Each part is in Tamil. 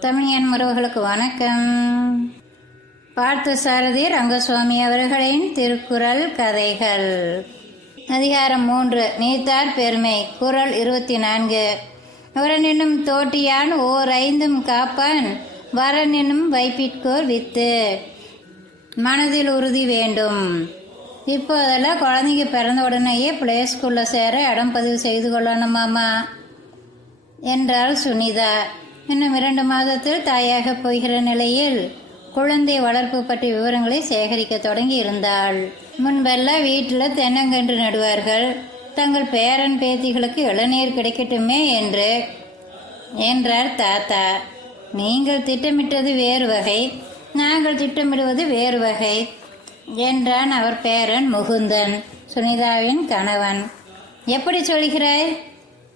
தமிழன் உறவுகளுக்கு வணக்கம். பார்த்த சாரதி ரங்கசுவாமி அவர்களின் திருக்குறள் கதைகள். அதிகாரம் மூன்று நீத்தார் பெருமை குரல் இருபத்தி நான்கு. உரனினும் தோட்டியான் ஓர் ஐந்தும் காப்பான் வரனினும் வைப்பிற்கோர் வித்து. மனதில் உறுதி வேண்டும். இப்போதெல்லாம் குழந்தைங்க பிறந்த உடனேயே பிளே ஸ்கூலில் சேர இடம் பதிவு செய்து கொள்ளணுமாமா? என்றாள் சுனிதா. இன்னும் இரண்டு மாதத்தில் தாயாக போகிற நிலையில் குழந்தை வளர்ப்பு பற்றிய விவரங்களை சேகரிக்க தொடங்கி இருந்தாள் முன்பெல்லாம் வீட்டில் தென்னங்கன்று நடுவார்கள். தங்கள் பேரன் பேத்திகளுக்கு இளநீர் கிடைக்கட்டுமே என்று என்றார் தாத்தா. நீங்கள் திட்டமிட்டது வேறு வகை. நாங்கள் திட்டமிடுவது வேறு வகை என்றான் அவர் பேரன் முகுந்தன் சுனிதாவின் கணவன். எப்படி சொல்கிறாய்?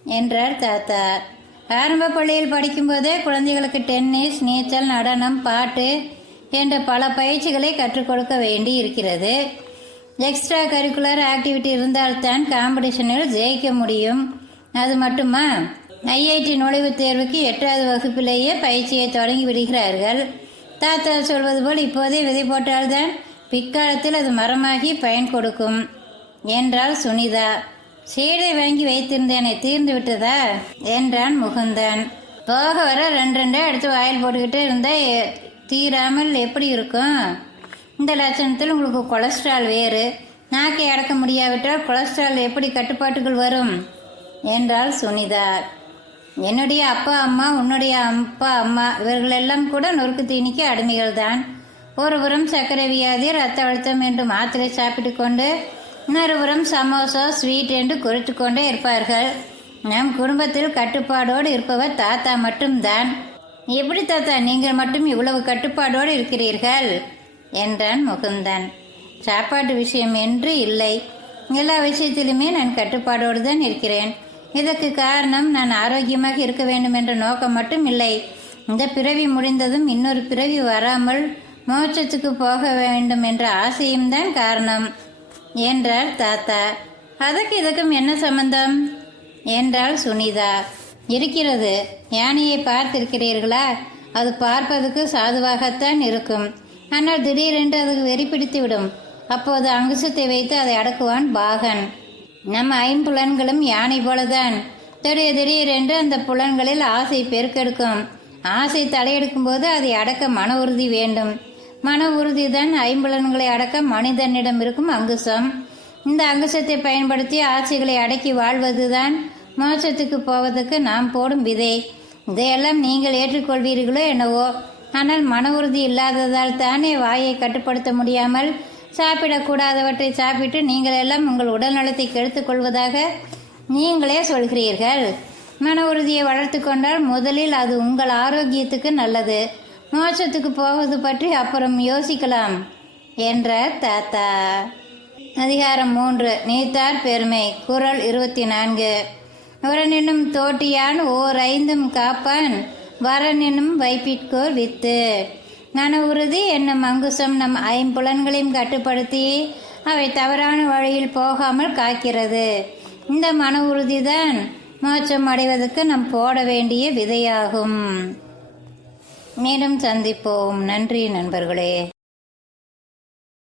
என்றார் தாத்தா. ஆரம்ப பள்ளியில் படிக்கும்போதே குழந்தைகளுக்கு டென்னிஸ் நீச்சல் நடனம் பாட்டு என்ற பல பயிற்சிகளை கற்றுக் கொடுக்க வேண்டி இருக்கிறது. எக்ஸ்ட்ரா கரிக்குலர் ஆக்டிவிட்டி இருந்தால்தான் காம்படிஷனில் ஜெயிக்க முடியும். அது மட்டுமா? ஐஐடி நுழைவுத் தேர்வுக்கு எட்டாவது வகுப்பிலேயே பயிற்சியை தொடங்கி விடுகிறார்கள். தாத்தா சொல்வது போல் இப்போதே விதை போட்டால்தான் பிற்காலத்தில் அது மரமாகி பயன் கொடுக்கும் என்றாள் சுனிதா. சீடை வாங்கி வைத்திருந்தேனே தீர்ந்து விட்டதா? என்றான் முகுந்தன். போக வர ரெண்டு ரெண்டா எடுத்து வாயில் போட்டுக்கிட்டே இருந்தால் தீராமல் எப்படி இருக்கும்? இந்த லட்சணத்தில் உங்களுக்கு கொலஸ்ட்ரால் வேறு. நாக்கை அடக்க முடியாவிட்டால் கொலஸ்ட்ரால் எப்படி கட்டுப்பாட்டுக்குள் வரும்? என்றாள் சுனிதா. என்னுடைய அப்பா அம்மா உன்னுடைய அப்பா அம்மா இவர்களெல்லாம் கூட நொறுக்கு தீனிக்கு அடிமைகள் தான் ஒருபுறம் சர்க்கரை வியாதி ரத்த அழுத்தம் என்று மாத்திரை சாப்பிட்டு கொண்டு இன்னொருபுறம் சமோசா ஸ்வீட் என்று குறித்து கொண்டே இருப்பார்கள். நம் குடும்பத்தில் கட்டுப்பாடோடு இருப்பவர் தாத்தா மட்டும்தான். எப்படி தாத்தா நீங்கள் மட்டும் இவ்வளவு கட்டுப்பாடோடு இருக்கிறீர்கள்? என்றான் முகுந்தன். சாப்பாட்டு விஷயம் என்று இல்லை. எல்லா விஷயத்திலுமே நான் கட்டுப்பாடோடு தான் இருக்கிறேன். இதற்கு காரணம் நான் ஆரோக்கியமாக இருக்க வேண்டும் என்ற நோக்கம் மட்டும் இல்லை. இந்த பிறவி முடிந்ததும் இன்னொரு பிறவி வராமல் மோட்சத்துக்கு போக வேண்டும் என்ற ஆசையும் தான் காரணம். என்றார் தாத்தா. அதற்கு இதுக்கும் என்ன சம்பந்தம்? என்றாள் சுனிதா. இருக்கிறது. யானையை பார்த்திருக்கிறீர்களா? அது பார்ப்பதற்கு சாதுவாகத்தான் இருக்கும். ஆனால் திடீரென்று அதுக்கு வெறி பிடித்து விடும் அப்போது அங்குசத்தை வைத்து அதை அடக்குவான் பாகன். நம்ம ஐம்புலன்களும் யானை போலதான். திடீர் திடீரென்று அந்த புலன்களில் ஆசை பெருக்கெடுக்கும். ஆசை தலையெடுக்கும் போது அதை அடக்க மன உறுதி வேண்டும். மன உறுதிதான் ஐம்பலன்களை ஐம்புலன்களை அடக்க மனிதனிடம் இருக்கும் அங்குசம். இந்த அங்குசத்தை பயன்படுத்தி ஆசைகளை அடக்கி வாழ்வதுதான் மோட்சத்துக்கு போவதற்கு நாம் போடும் விதை. இதையெல்லாம் நீங்கள் ஏற்றுக்கொள்வீர்களோ என்னவோ. ஆனால் மன உறுதி இல்லாததால் தானே வாயை கட்டுப்படுத்த முடியாமல் சாப்பிடக்கூடாதவற்றை சாப்பிட்டு நீங்கள் எல்லாம் உங்கள் உடல் நலத்தை கொள்வதாக நீங்களே சொல்கிறீர்கள். மன உறுதியை வளர்த்து கொண்டால் முதலில் அது உங்கள் ஆரோக்கியத்துக்கு நல்லது. மோட்சத்துக்கு போவது பற்றி அப்புறம் யோசிக்கலாம் என்ற தாத்தா. அதிகாரம் மூன்று. நீத்தார் பெருமை. குரல் இருபத்தி நான்கு. உரனினும் தோட்டியான் ஓர் ஐந்தும் காப்பான். வரனினும் வைப்பிற்கோர் வித்து. மன உறுதி என்னும் அங்குசம் நம் ஐம்புலன்களையும் கட்டுப்படுத்தி அவை தவறான வழியில் போகாமல் காக்கிறது. இந்த மன உறுதிதான் மோட்சம் அடைவதற்கு நாம் போட வேண்டிய விதையாகும். மீண்டும் சந்திப்போம். நன்றி நண்பர்களே.